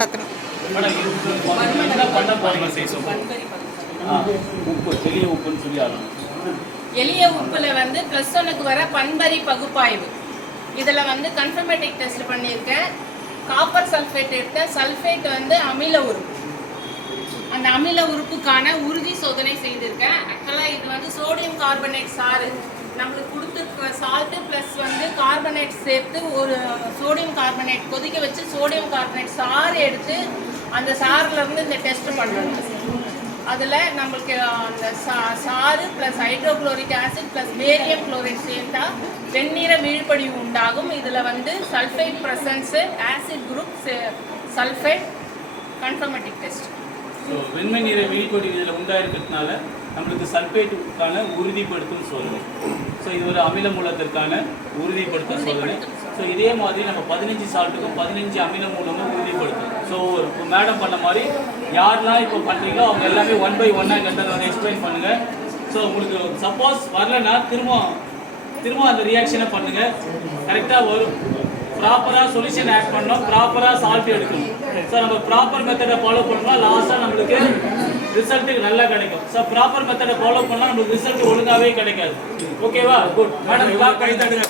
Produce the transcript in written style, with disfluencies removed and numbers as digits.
சத்துணவு. எளிய உப்புல வந்து +1க்கு வர பண்பறி பகுப்பாய்வு. இதில் வந்து கன்ஃபர்மேட்டிக் டெஸ்ட் பண்ணியிருக்கேன். காப்பர் சல்ஃபேட் எடுத்தேன். சல்ஃபேட் வந்து அமில உறுப்பு. அந்த அமில உறுப்புக்கான உறுதி சோதனை செய்திருக்கேன். ஆக்சுவலாக இது வந்து சோடியம் கார்பனேட் சாறு நம்மளுக்கு கொடுத்துருக்க சால்ட்டு ப்ளஸ் வந்து கார்பனேட் சேர்த்து ஒரு சோடியம் கார்பனேட் கொதிக்க வச்சு சோடியம் கார்பனேட் சாறு எடுத்து அந்த சாறுலேருந்து இந்த டெஸ்ட் பண்ணணும். அதில் நம்மளுக்கு அந்த சாறு plus hydrochloric acid plus barium chloride சேர்த்தா வெண்ணிற வீழ்படிவு உண்டாகும். இதில் வந்து sulphite presence, acid group, sulphite, confirmatory test. So வெண்மை நிற வீழ்படிவு இதில் உண்டாயிருக்கிறதுனால நம்மளுக்கு சல்ஃபேட்டுக்கான உறுதிப்படுத்தும் சோதனை. ஸோ இது ஒரு அமில மூலத்திற்கான உறுதிப்படுத்தும் சோதனை. ஸோ இதே மாதிரி நம்ம 15 சால்ட்டுக்கும் 15 அமில மூலமும் உறுதிப்படுத்தும். ஸோ இப்போ மேடம் பண்ண மாதிரி யாரெல்லாம் இப்போ பண்ணுறீங்களோ அவங்க எல்லாமே 1 by 1 கண்டதை வந்து எக்ஸ்பிளைன் பண்ணுங்கள். ஸோ உங்களுக்கு சப்போஸ் வரலன்னா திரும்ப அந்த ரியாக்ஷனை பண்ணுங்கள். கரெக்டாக வரும். ப்ராப்பராக சொல்யூஷன் ஆட் பண்ணோம், ப்ராப்பராக சால்ட் எடுக்கணும். ஸோ நம்ம ப்ராப்பர் மெத்தடை ஃபாலோ பண்ணோம்னா லாஸ்ட்டாக நம்மளுக்கு ரிசல்ட்டு நல்லா கிடைக்கும். ஸோ ப்ராப்பர் மெத்தடை ஃபாலோ பண்ணால் நம்மளுக்கு ரிசல்ட் ஒழுங்காகவே கிடைக்காது. ஓகேவா? குட். மேடம் கை தட்டுங்க.